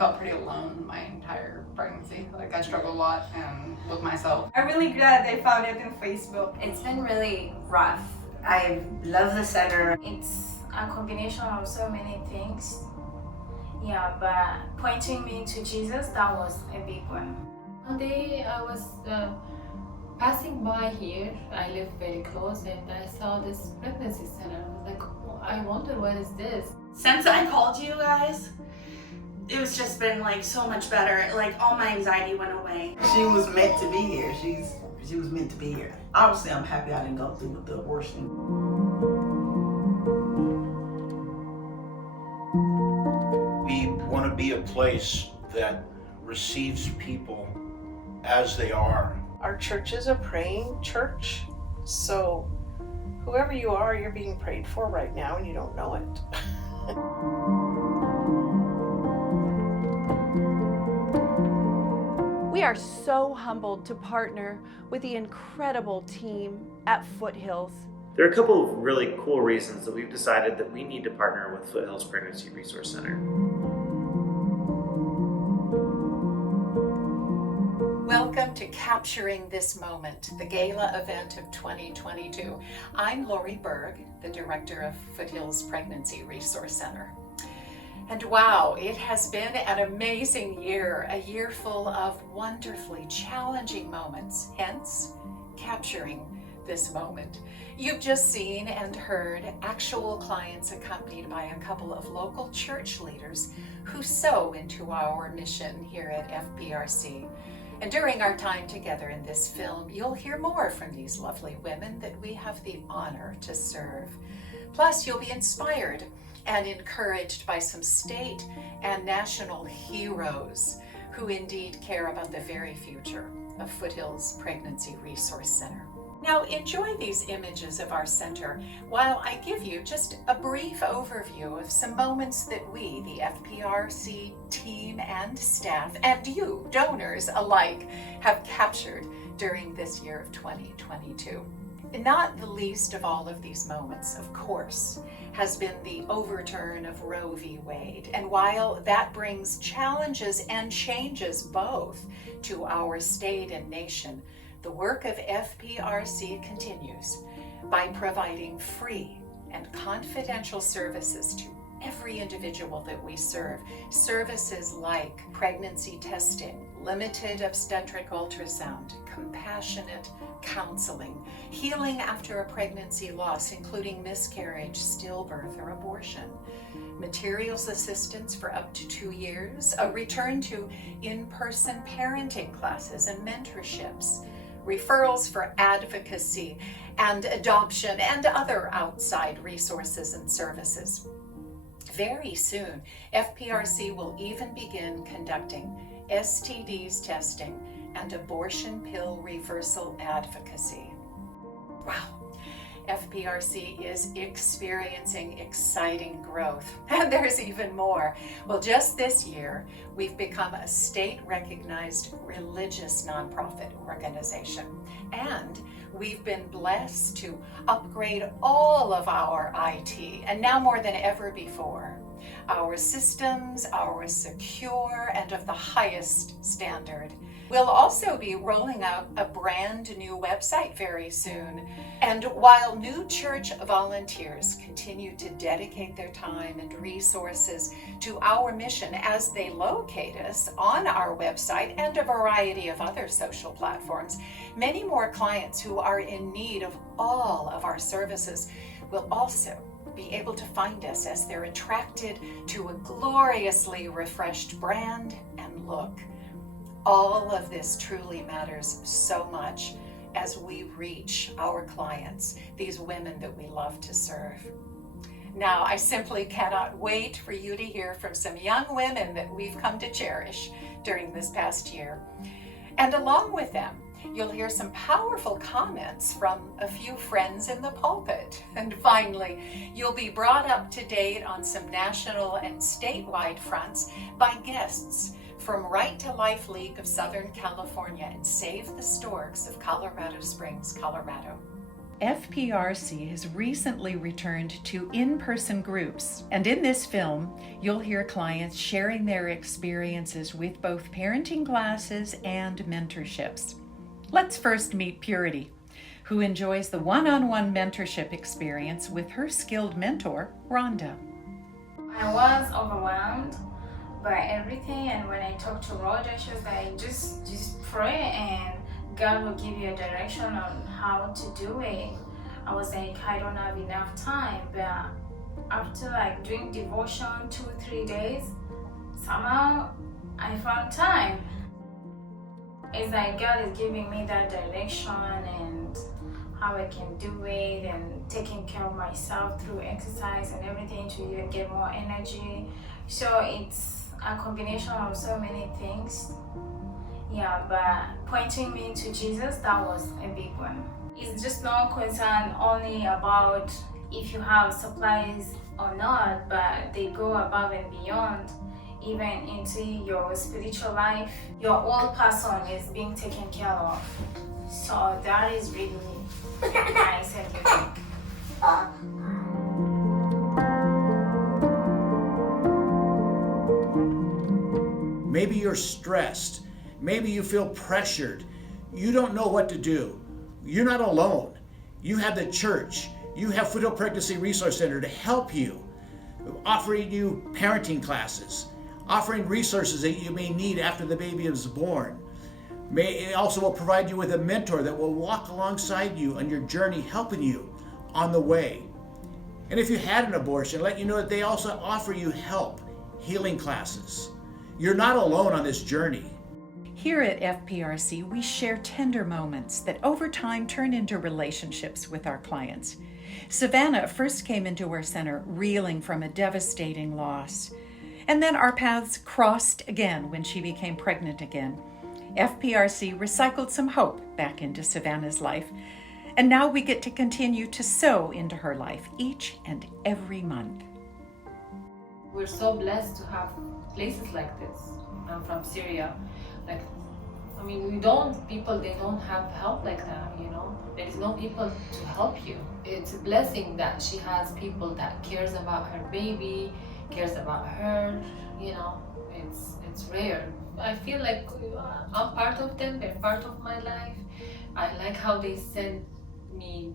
felt pretty alone my entire pregnancy. Like I struggled a lot and with myself. I'm really glad I found it in Facebook. It's been really rough. I love the center. It's a combination of so many things. Yeah, but pointing me to Jesus, that was a big one. One day I was passing by here. I live very close, and I saw this pregnancy center. I was like, oh, I wonder what is this? Since I called you guys, it was just been like so much better. Like all my anxiety went away. She was meant to be here. She was meant to be here. Obviously, I'm happy I didn't go through with the abortion. We want to be a place that receives people as they are. Our church is a praying church, so whoever you are, you're being prayed for right now and you don't know it. We are so humbled to partner with the incredible team at Foothills. There are a couple of really cool reasons that we've decided that we need to partner with Foothills Pregnancy Resource Center. Welcome to Capturing This Moment, the Gala event of 2022. I'm Lori Berg, the director of Foothills Pregnancy Resource Center. And wow, it has been an amazing year, a year full of wonderfully challenging moments, hence capturing this moment. You've just seen and heard actual clients accompanied by a couple of local church leaders who sow into our mission here at FPRC. And during our time together in this film, you'll hear more from these lovely women that we have the honor to serve. Plus, you'll be inspired and encouraged by some state and national heroes who indeed care about the very future of Foothills Pregnancy Resource Center. Now enjoy these images of our center while I give you just a brief overview of some moments that we, the FPRC team and staff, and you, donors alike, have captured during this year of 2022. Not the least of all of these moments, of course, has been the overturn of Roe v. Wade. And while that brings challenges and changes both to our state and nation, the work of FPRC continues by providing free and confidential services to every individual that we serve. Services like pregnancy testing, limited obstetric ultrasound, compassionate counseling, healing after a pregnancy loss, including miscarriage, stillbirth, or abortion, materials assistance for up to 2 years, a return to in-person parenting classes and mentorships, referrals for advocacy and adoption, and other outside resources and services. Very soon, FPRC will even begin conducting STDs testing and abortion pill reversal advocacy. Wow. FPRC is experiencing exciting growth, and there's even more. Well, just this year, we've become a state-recognized religious nonprofit organization, and we've been blessed to upgrade all of our IT, and now more than ever before, our systems are secure and of the highest standard. We'll also be rolling out a brand new website very soon. And while new church volunteers continue to dedicate their time and resources to our mission as they locate us on our website and a variety of other social platforms, many more clients who are in need of all of our services will also be able to find us as they're attracted to a gloriously refreshed brand and look. All of this truly matters so much as we reach our clients, these women that we love to serve. Now, I simply cannot wait for you to hear from some young women that we've come to cherish during this past year. And along with them, you'll hear some powerful comments from a few friends in the pulpit. And finally, you'll be brought up to date on some national and statewide fronts by guests from Right to Life League of Southern California and Save the Storks of Colorado Springs, Colorado. FPRC has recently returned to in-person groups, and in this film, you'll hear clients sharing their experiences with both parenting classes and mentorships. Let's first meet Purity, who enjoys the one-on-one mentorship experience with her skilled mentor, Rhonda. I was overwhelmed by everything, and when I talked to Roger, she was like, just pray and God will give you a direction on how to do it. I was like, I don't have enough time, but after like doing devotion 2-3 days, somehow I found time. It's like God is giving me that direction and how I can do it, and taking care of myself through exercise and everything to even get more energy. So it's a combination of so many things. Yeah, but pointing me to Jesus, that was a big one. It's just not concerned only about if you have supplies or not, but they go above and beyond, even into your spiritual life. Your old person is being taken care of. So that is really nice and unique. Maybe you're stressed. Maybe you feel pressured. You don't know what to do. You're not alone. You have the church. You have Foothills Pregnancy Resource Center to help you, offering you parenting classes, offering resources that you may need after the baby is born. It also will provide you with a mentor that will walk alongside you on your journey, helping you on the way. And if you had an abortion, let you know that they also offer you help, healing classes. You're not alone on this journey. Here at FPRC, we share tender moments that over time turn into relationships with our clients. Savannah first came into our center reeling from a devastating loss. And then our paths crossed again when she became pregnant again. FPRC recycled some hope back into Savannah's life. And now we get to continue to sow into her life each and every month. We're so blessed to have places like this. I'm from Syria. People, they don't have help like that, There is no people to help you. It's a blessing that she has people that cares about her baby, cares about her, it's rare. I feel like I'm part of them, they're part of my life. I like how they send me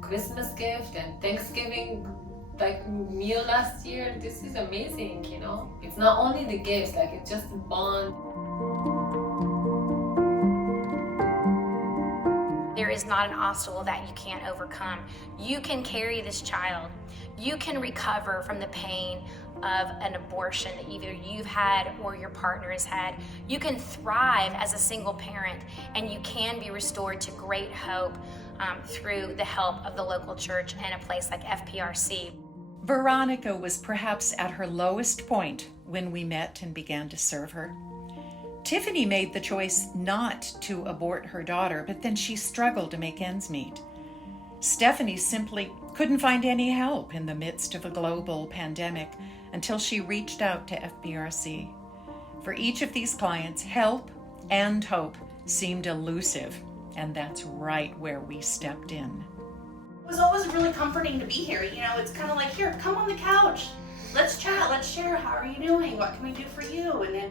Christmas gift and Thanksgiving meal last year. This is amazing, It's not only the gifts, it's just a bond. There is not an obstacle that you can't overcome. You can carry this child. You can recover from the pain of an abortion that either you've had or your partner has had. You can thrive as a single parent, and you can be restored to great hope through the help of the local church and a place like FPRC. Veronica was perhaps at her lowest point when we met and began to serve her. Tiffany made the choice not to abort her daughter, but then she struggled to make ends meet. Stephanie simply couldn't find any help in the midst of a global pandemic until she reached out to FPRC. For each of these clients, help and hope seemed elusive, and that's right where we stepped in. It was always really comforting to be here. It's kind of like, here, come on the couch. Let's chat, let's share. How are you doing? What can we do for you? And then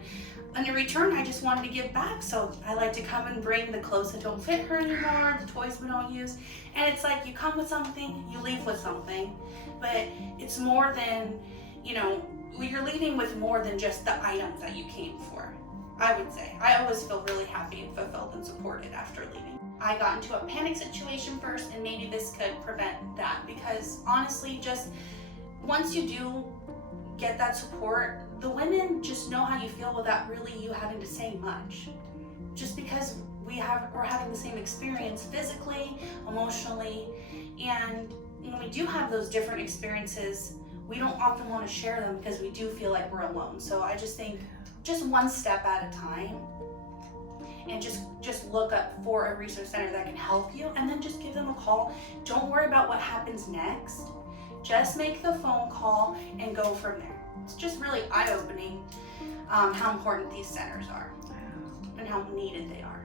in return, I just wanted to give back. So I like to come and bring the clothes that don't fit her anymore, the toys we don't use. And it's like you come with something, you leave with something. But it's more than, you're leaving with more than just the items that you came for, I would say. I always feel really happy and fulfilled and supported after leaving. I got into a panic situation first, and maybe this could prevent that, because honestly, just once you do get that support, the women just know how you feel without really you having to say much. Just because we're having the same experience physically, emotionally, and when we do have those different experiences, we don't often want to share them because we do feel like we're alone. So I just think just one step at a time, and just look up for a resource center that can help you, and then just give them a call. Don't worry about what happens next. Just make the phone call and go from there. It's just really eye-opening how important these centers are and how needed they are.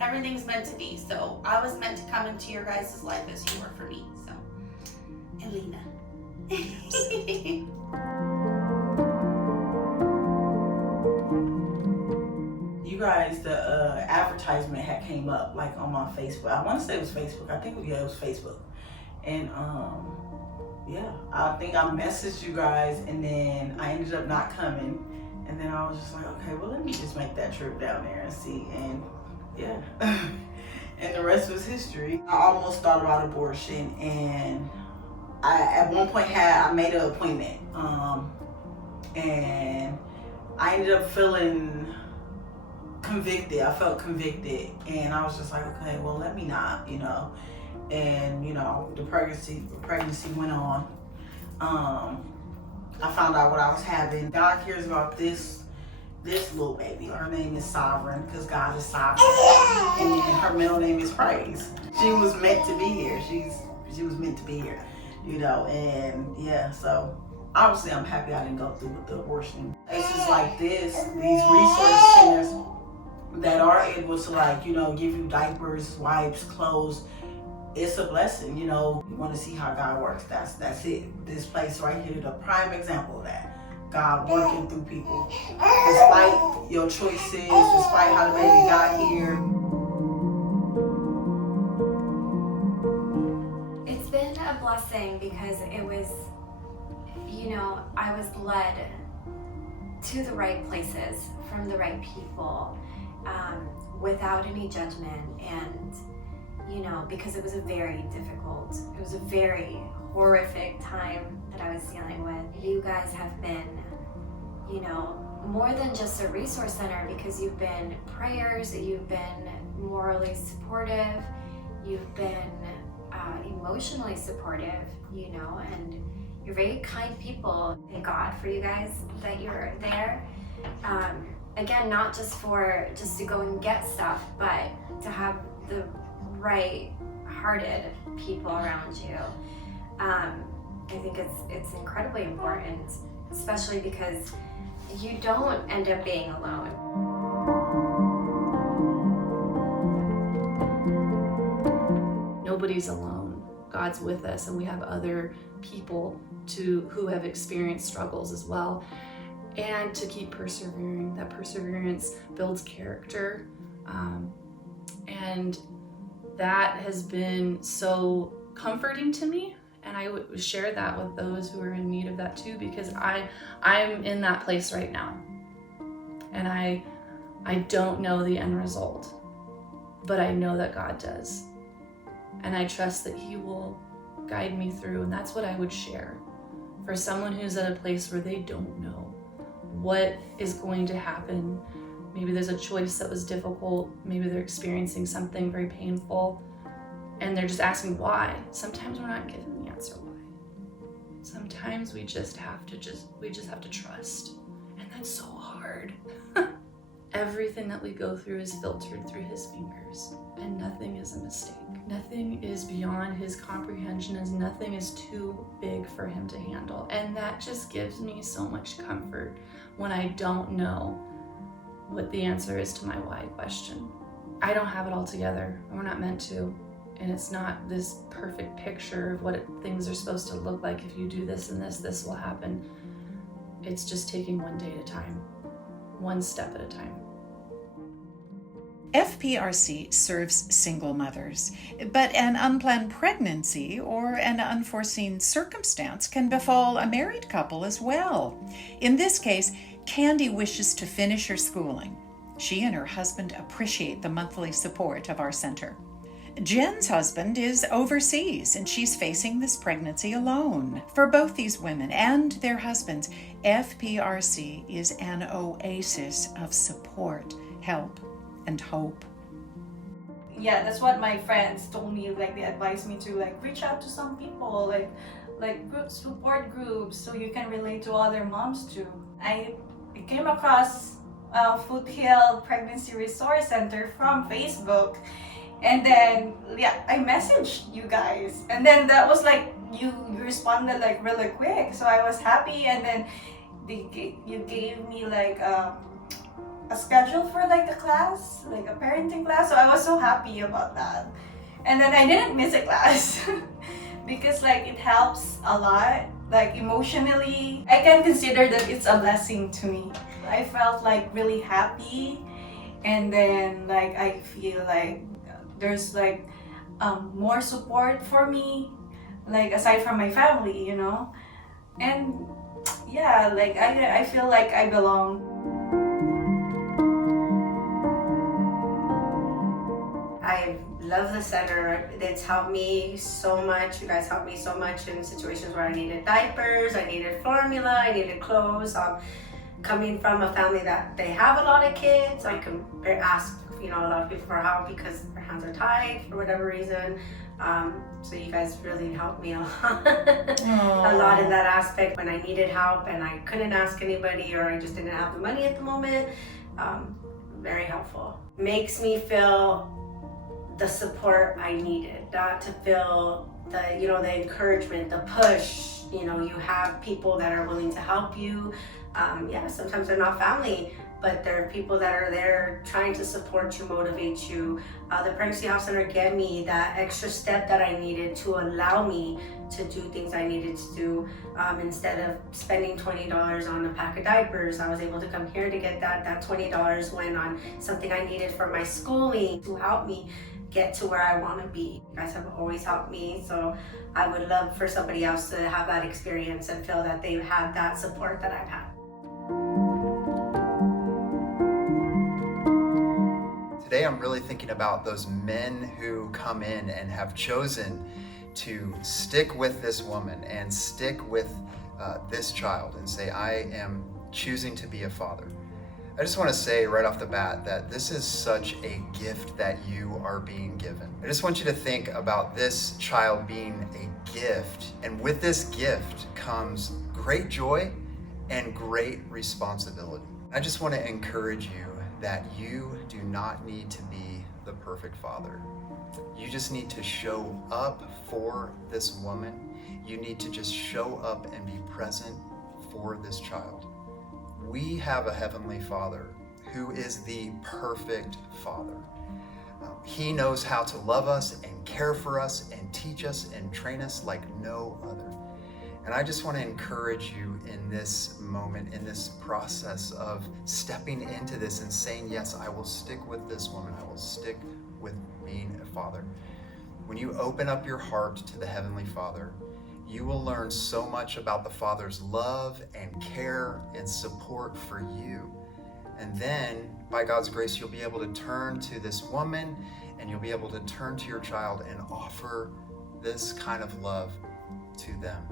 everything's meant to be. So I was meant to come into your guys' life as you were for me. So, Elena. You guys, the advertisement had came up like on my Facebook. I want to say it was Facebook. I think it was Facebook. And yeah, I think I messaged you guys, and then I ended up not coming. And then I was just like, okay, well, let me just make that trip down there and see. And yeah, and the rest was history. I almost thought about abortion, and I at one point I made an appointment, and I ended up feeling convicted. I felt convicted, and I was just like, okay, well, let me not, And the pregnancy went on. I found out what I was having. God cares about this little baby. Her name is Sovereign, because God is sovereign, and her middle name is Praise. She was meant to be here. She was meant to be here, And yeah, so obviously I'm happy I didn't go through with the abortion. Places like this, these resource centers that are able to give you diapers, wipes, clothes. It's a blessing, You want to see how God works. That's it. This place right here, the prime example of that. God working through people, despite your choices, despite how the baby got here. It's been a blessing because it was, I was led to the right places from the right people, without any judgment, and because it was a very horrific time that I was dealing with. You guys have been, more than just a resource center, because you've been prayers, you've been morally supportive, you've been emotionally supportive, and you're very kind people. Thank God for you guys that you're there. Again, not just to go and get stuff, but to have the right-hearted people around you. I think it's incredibly important, especially because you don't end up being alone. Nobody's alone. God's with us, and we have other people who have experienced struggles as well, and to keep persevering. That perseverance builds character, and that has been so comforting to me, and I would share that with those who are in need of that too, because I'm in that place right now, and I don't know the end result, but I know that God does, and I trust that He will guide me through. And that's what I would share for someone who's at a place where they don't know what is going to happen. Maybe there's a choice that was difficult. Maybe they're experiencing something very painful, and they're just asking why. Sometimes we're not given the answer why. Sometimes we just have to trust, and that's so hard. Everything that we go through is filtered through His fingers, and nothing is a mistake. Nothing is beyond His comprehension, and nothing is too big for Him to handle. And that just gives me so much comfort when I don't know what the answer is to my why question. I don't have it all together, and we're not meant to. And it's not this perfect picture of what things are supposed to look like. If you do this and this will happen. It's just taking one day at a time, one step at a time. FPRC serves single mothers, but an unplanned pregnancy or an unforeseen circumstance can befall a married couple as well. In this case, Candy wishes to finish her schooling. She and her husband appreciate the monthly support of our center. Jen's husband is overseas, and she's facing this pregnancy alone. For both these women and their husbands, FPRC is an oasis of support, help, and hope. Yeah, that's what my friends told me. They advised me to reach out to some people, support groups, so you can relate to other moms too. I came across Foothills Pregnancy Resource Center from Facebook, and then I messaged you guys, and then that was you responded really quick, so I was happy. And then you gave me a schedule for like a class, like a parenting class. So I was so happy about that. And then I didn't miss a class because like it helps a lot. Like emotionally, I can consider that it's a blessing to me. I felt like really happy, and then like I feel like there's like more support for me, like aside from my family, you know. And yeah, like I feel like I belong. I love the center. It's helped me so much. You guys helped me so much in situations where I needed diapers, I needed formula, I needed clothes. Coming from a family that they have a lot of kids, I can ask, a lot of people for help because their hands are tied for whatever reason. So you guys really helped me a lot. A lot in that aspect when I needed help and I couldn't ask anybody or I just didn't have the money at the moment. Very helpful. Makes me feel the support I needed, not to feel the encouragement, the push. You have people that are willing to help you. Sometimes they're not family, but there are people that are there trying to support you, motivate you. The Pregnancy Health Center gave me that extra step that I needed to allow me to do things I needed to do. Instead of spending $20 on a pack of diapers, I was able to come here to get that $20 went on something I needed for my schooling to help me get to where I want to be. You guys have always helped me, so I would love for somebody else to have that experience and feel that they've had that support that I've had. Today I'm really thinking about those men who come in and have chosen to stick with this woman and stick with this child and say, I am choosing to be a father. I just want to say right off the bat that this is such a gift that you are being given. I just want you to think about this child being a gift, and with this gift comes great joy and great responsibility. I just want to encourage you that you do not need to be the perfect father. You just need to show up for this woman. You need to just show up and be present for this child. We have a Heavenly Father who is the perfect Father. He knows how to love us and care for us and teach us and train us like no other. And I just want to encourage you in this moment, in this process of stepping into this and saying, yes, I will stick with this woman. I will stick with being a father. When you open up your heart to the Heavenly Father, you will learn so much about the Father's love and care and support for you. And then, by God's grace, you'll be able to turn to this woman and you'll be able to turn to your child and offer this kind of love to them.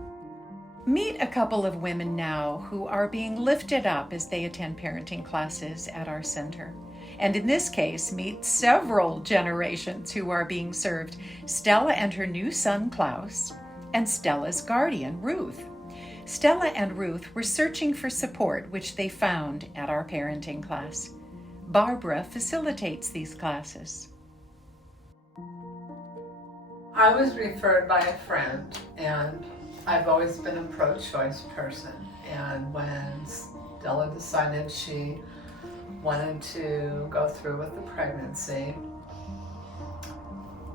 Meet a couple of women now who are being lifted up as they attend parenting classes at our center. And in this case, meet several generations who are being served. Stella and her new son, Klaus, and Stella's guardian, Ruth. Stella and Ruth were searching for support, which they found at our parenting class. Barbara facilitates these classes. I was referred by a friend, and I've always been a pro-choice person. And when Stella decided she wanted to go through with the pregnancy,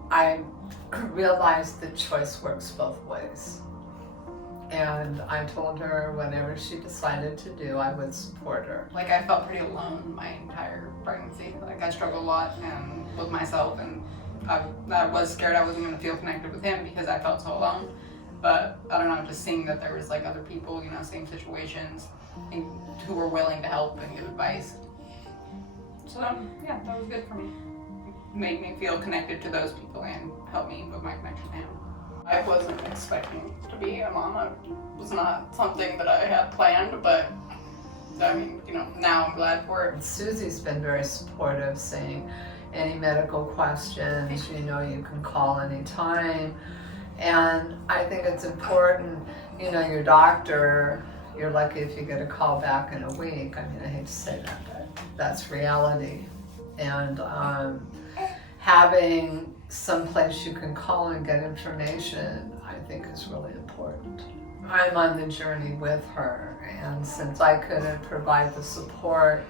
I realized that choice works both ways. And I told her whatever she decided to do, I would support her. Like, I felt pretty alone my entire pregnancy. Like, I struggled a lot with myself, and I was scared I wasn't going to feel connected with him because I felt so alone. But I don't know, just seeing that there was like other people, same situations, and who were willing to help and give advice. So yeah, that was good for me. It made me feel connected to those people and helped me with my connection to him. I wasn't expecting to be a mom. It was not something that I had planned, but I mean, now I'm glad for it. Susie's been very supportive, saying any medical questions, you can call anytime. And I think it's important, your doctor, you're lucky if you get a call back in a week. I mean, I hate to say that, but that's reality. And having some place you can call and get information, I think is really important. I'm on the journey with her, and since I couldn't provide the support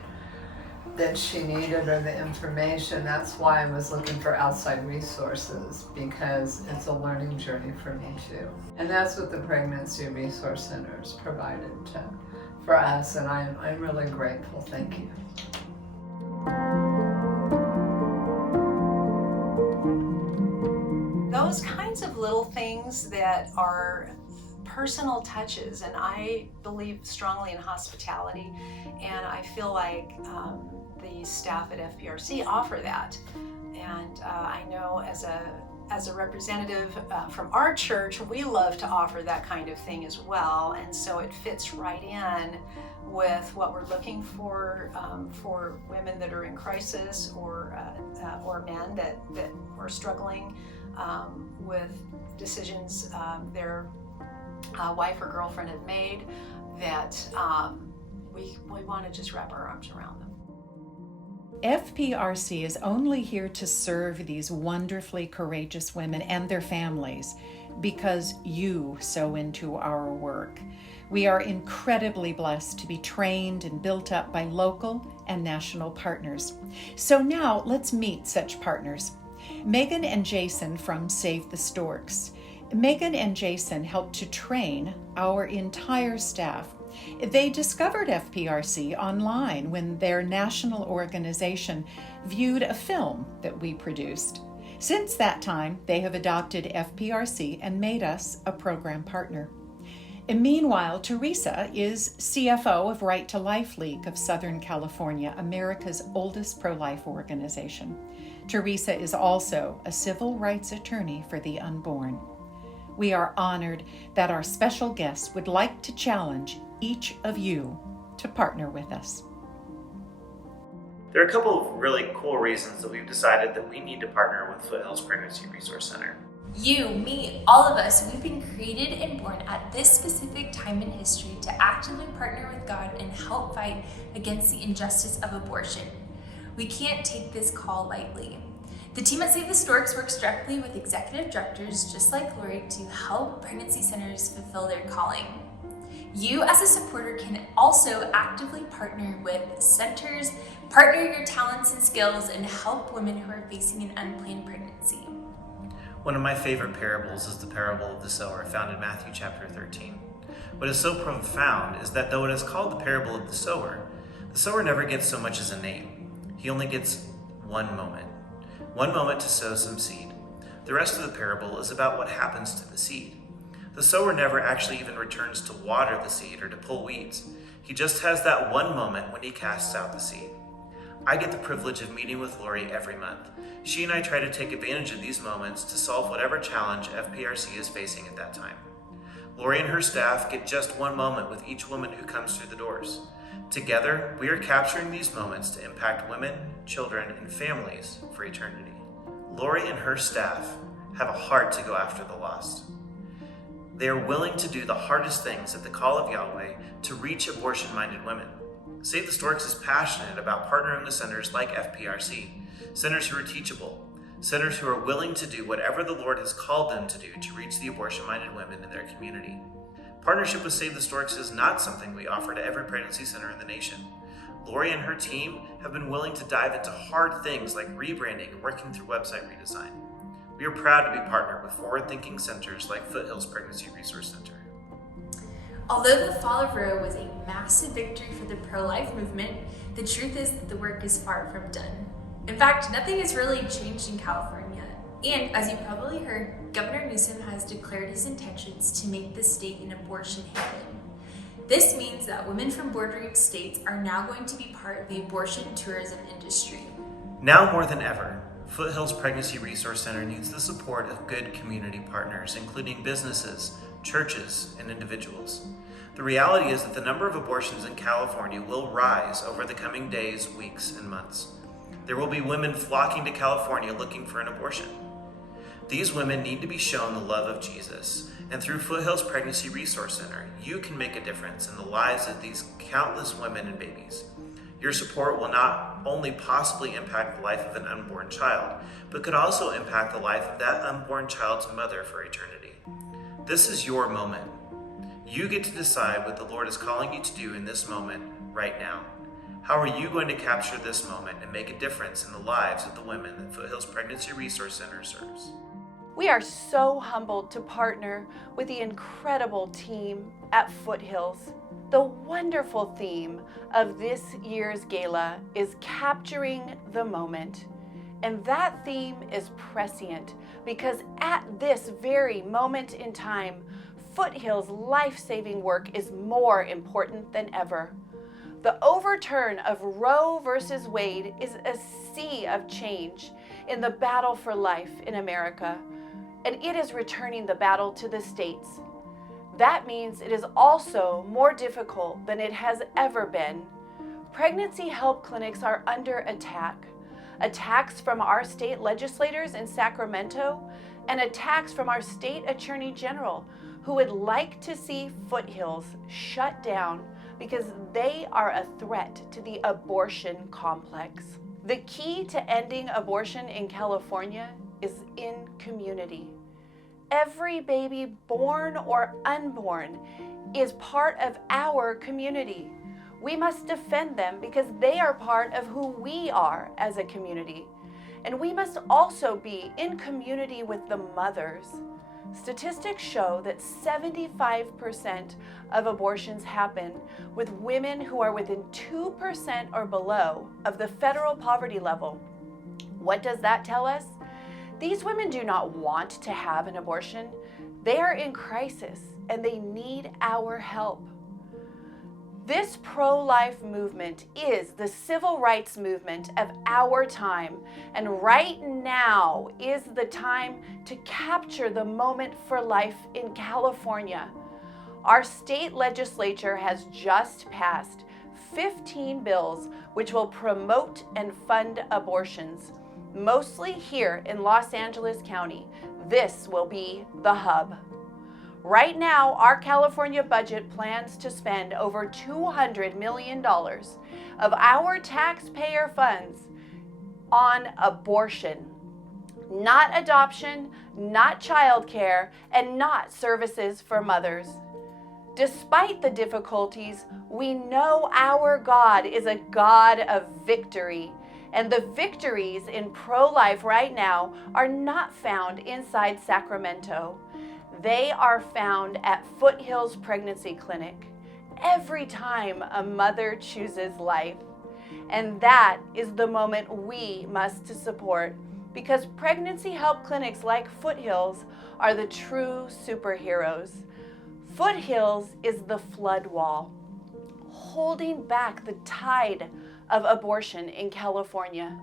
that she needed or the information. That's why I was looking for outside resources, because it's a learning journey for me too. And that's what the Pregnancy Resource Center has provided for us, and I'm really grateful. Thank you. Those kinds of little things that are personal touches, and I believe strongly in hospitality, and I feel like the staff at FPRC offer that. And I know as a representative from our church, we love to offer that kind of thing as well, and so it fits right in with what we're looking for women that are in crisis, or men that are struggling with decisions their wife or girlfriend have made, that we want to just wrap our arms around them. FPRC is only here to serve these wonderfully courageous women and their families because you sow into our work. We are incredibly blessed to be trained and built up by local and national partners. So now let's meet such partners. Megan and Jason from Save the Storks. Megan and Jason helped to train our entire staff. They discovered FPRC online when their national organization viewed a film that we produced. Since that time, they have adopted FPRC and made us a program partner. And meanwhile, Teresa is CFO of Right to Life League of Southern California, America's oldest pro-life organization. Teresa is also a civil rights attorney for the unborn. We are honored that our special guest would like to challenge each of you to partner with us. There are a couple of really cool reasons that we've decided that we need to partner with Foothills Pregnancy Resource Center. You, me, all of us, we've been created and born at this specific time in history to actively partner with God and help fight against the injustice of abortion. We can't take this call lightly. The team at Save the Storks works directly with executive directors just like Lori to help pregnancy centers fulfill their calling. You as a supporter can also actively partner with centers, partner your talents and skills, and help women who are facing an unplanned pregnancy. One of my favorite parables is the parable of the sower, found in Matthew chapter 13. What is so profound is that though it is called the parable of the sower never gets so much as a name. He only gets one moment to sow some seed. The rest of the parable is about what happens to the seed. The sower never actually even returns to water the seed or to pull weeds. He just has that one moment when he casts out the seed. I get the privilege of meeting with Lori every month. She and I try to take advantage of these moments to solve whatever challenge FPRC is facing at that time. Lori and her staff get just one moment with each woman who comes through the doors. Together, we are capturing these moments to impact women, children, and families for eternity. Lori and her staff have a heart to go after the lost. They are willing to do the hardest things at the call of Yahweh to reach abortion-minded women. Save the Storks is passionate about partnering with centers like FPRC, centers who are teachable, centers who are willing to do whatever the Lord has called them to do to reach the abortion-minded women in their community. Partnership with Save the Storks is not something we offer to every pregnancy center in the nation. Lori and her team have been willing to dive into hard things like rebranding and working through website redesign. We are proud to be partnered with forward-thinking centers like Foothills Pregnancy Resource Center. Although the fall of Roe was a massive victory for the pro-life movement, the truth is that the work is far from done. In fact, nothing has really changed in California. And as you probably heard, Governor Newsom has declared his intentions to make the state an abortion haven. This means that women from bordering states are now going to be part of the abortion tourism industry. Now more than ever, Foothills Pregnancy Resource Center needs the support of good community partners, including businesses, churches, and individuals. The reality is that the number of abortions in California will rise over the coming days, weeks, and months. There will be women flocking to California looking for an abortion. These women need to be shown the love of Jesus, and through Foothills Pregnancy Resource Center, you can make a difference in the lives of these countless women and babies. Your support will not only possibly impact the life of an unborn child, but could also impact the life of that unborn child's mother for eternity. This is your moment. You get to decide what the Lord is calling you to do in this moment, right now. How are you going to capture this moment and make a difference in the lives of the women that Foothills Pregnancy Resource Center serves? We are so humbled to partner with the incredible team at Foothills. The wonderful theme of this year's gala is capturing the moment. And that theme is prescient because at this very moment in time, Foothills' life-saving work is more important than ever. The overturn of Roe versus Wade is a sea of change in the battle for life in America, and it is returning the battle to the states. That means it is also more difficult than it has ever been. Pregnancy help clinics are under attack. Attacks from our state legislators in Sacramento and attacks from our state attorney general, who would like to see Foothills shut down because they are a threat to the abortion complex. The key to ending abortion in California is in community. Every baby, born or unborn, is part of our community. We must defend them because they are part of who we are as a community. And we must also be in community with the mothers. Statistics show that 75% of abortions happen with women who are within 2% or below of the federal poverty level. What does that tell us? These women do not want to have an abortion. They are in crisis and they need our help. This pro-life movement is the civil rights movement of our time, and right now is the time to capture the moment for life in California. Our state legislature has just passed 15 bills which will promote and fund abortions, mostly here in Los Angeles County. This will be the hub. Right now, our California budget plans to spend over $200 million of our taxpayer funds on abortion. Not adoption, not childcare, and not services for mothers. Despite the difficulties, we know our God is a God of victory. And the victories in pro-life right now are not found inside Sacramento. They are found at Foothills Pregnancy Clinic every time a mother chooses life. And that is the moment we must support, because pregnancy help clinics like Foothills are the true superheroes. Foothills is the flood wall, holding back the tide of abortion in California.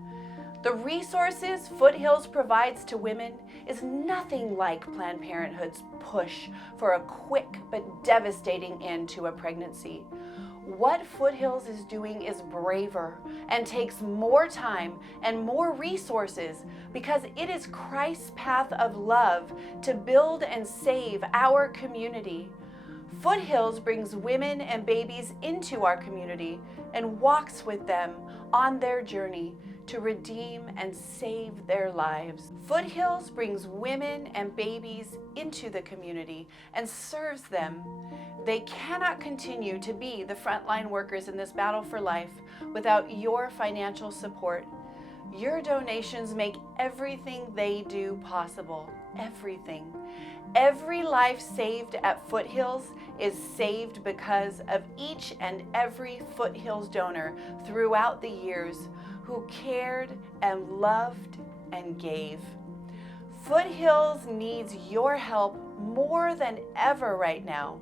The resources Foothills provides to women is nothing like Planned Parenthood's push for a quick but devastating end to a pregnancy. What Foothills is doing is braver and takes more time and more resources because it is Christ's path of love to build and save our community. Foothills brings women and babies into our community and walks with them on their journey to redeem and save their lives. Foothills brings women and babies into the community and serves them. They cannot continue to be the frontline workers in this battle for life without your financial support. Your donations make everything they do possible. Everything. Every life saved at Foothills is saved because of each and every Foothills donor throughout the years who cared and loved and gave. Foothills needs your help more than ever right now.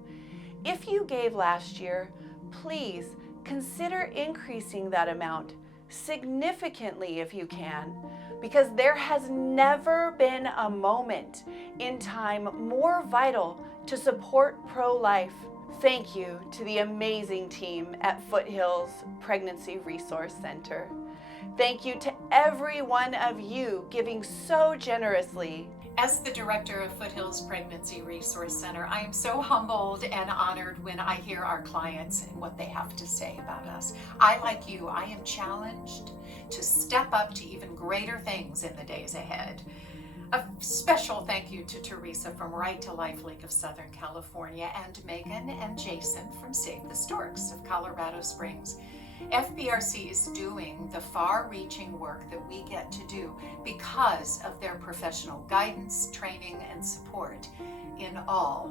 If you gave last year, please consider increasing that amount significantly if you can, because there has never been a moment in time more vital to support pro-life. Thank you to the amazing team at Foothills Pregnancy Resource Center. Thank you to every one of you giving so generously. As the director of Foothills Pregnancy Resource Center, I am so humbled and honored when I hear our clients and what they have to say about us. Like you, I am challenged to step up to even greater things in the days ahead. A special thank you to Teresa from Right to Life League of Southern California and Megan and Jason from Save the Storks of Colorado Springs. FPRC is doing the far-reaching work that we get to do because of their professional guidance, training, and support in all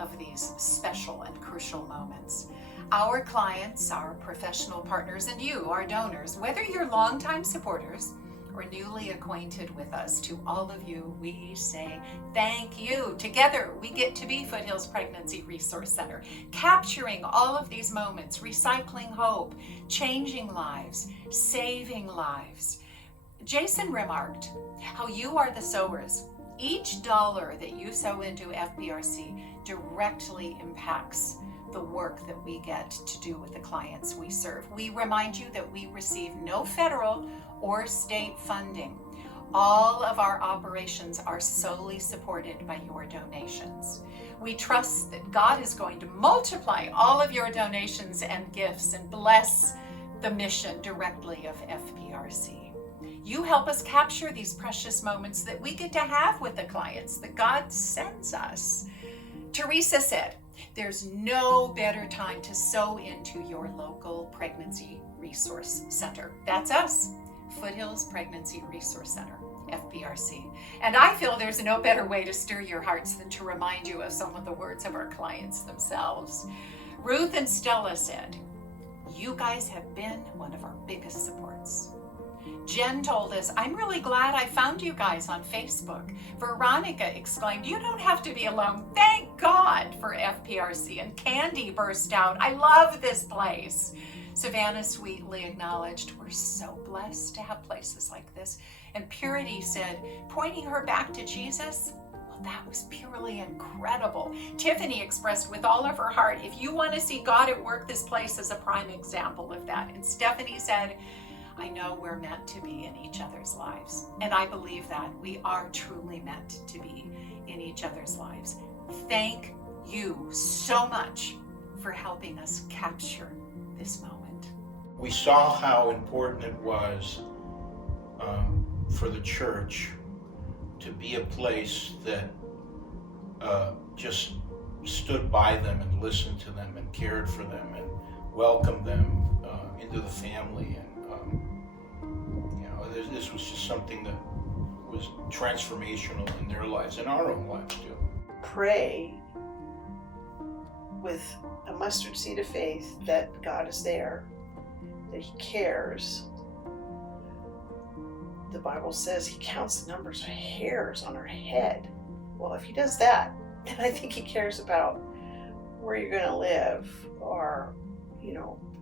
of these special and crucial moments. Our clients, our professional partners, and you, our donors, whether you're longtime supporters or newly acquainted with us, to all of you, we say thank you. Together, we get to be Foothills Pregnancy Resource Center, capturing all of these moments, recycling hope, changing lives, saving lives. Jason remarked how you are the sowers. Each dollar that you sow into FPRC directly impacts the work that we get to do with the clients we serve. We remind you that we receive no federal or state funding. All of our operations are solely supported by your donations. We trust that God is going to multiply all of your donations and gifts and bless the mission directly of FPRC. You help us capture these precious moments that we get to have with the clients that God sends us. Teresa said, there's no better time to sow into your local pregnancy resource center. That's us. Foothills Pregnancy Resource Center, FPRC. And I feel there's no better way to stir your hearts than to remind you of some of the words of our clients themselves. Ruth and Stella said, you guys have been one of our biggest supports. Jen told us, I'm really glad I found you guys on Facebook. Veronica exclaimed, you don't have to be alone. Thank God for FPRC. And Candy burst out, I love this place. Savannah sweetly acknowledged, we're so blessed to have places like this. And Purity said, pointing her back to Jesus, well, that was purely incredible. Tiffany expressed with all of her heart, if you want to see God at work, this place is a prime example of that. And Stephanie said, I know we're meant to be in each other's lives. And I believe that we are truly meant to be in each other's lives. Thank you so much for helping us capture this moment. We saw how important it was for the church to be a place that just stood by them and listened to them and cared for them and welcomed them into the family. And this was just something that was transformational in their lives and our own lives too. Pray with a mustard seed of faith that God is there, that He cares. The Bible says He counts the numbers of hairs on our head. Well, if He does that, then I think He cares about where you're going to live, or,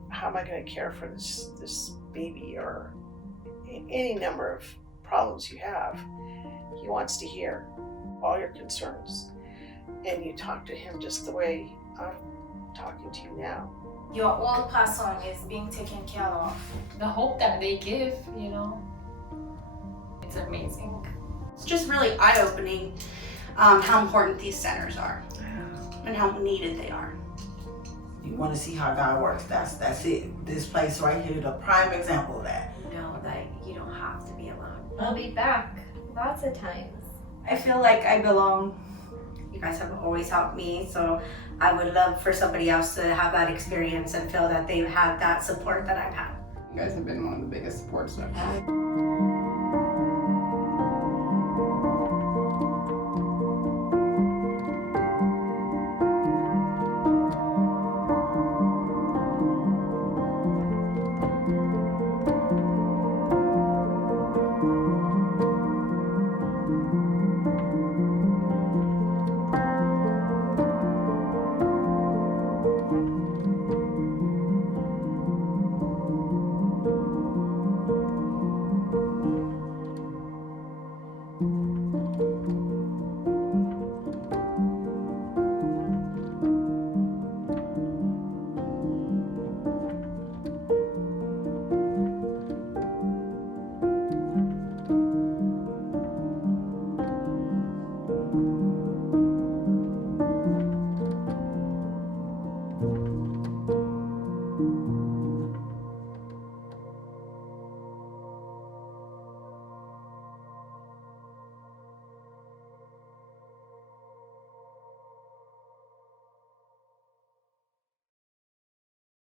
how am I going to care for this baby, or any number of problems you have. He wants to hear all your concerns, and you talk to Him just the way I'm talking to you now. Your old person is being taken care of. The hope that they give, it's amazing. It's just really eye-opening how important these centers are and how needed they are. You want to see how God works, that's it. This place right here is a prime example of that. Know that you don't have to be alone. I'll be back lots of times. I feel like I belong. You guys have always helped me, so I would love for somebody else to have that experience and feel that they've had that support that I've had. You guys have been one of the biggest supports I've had.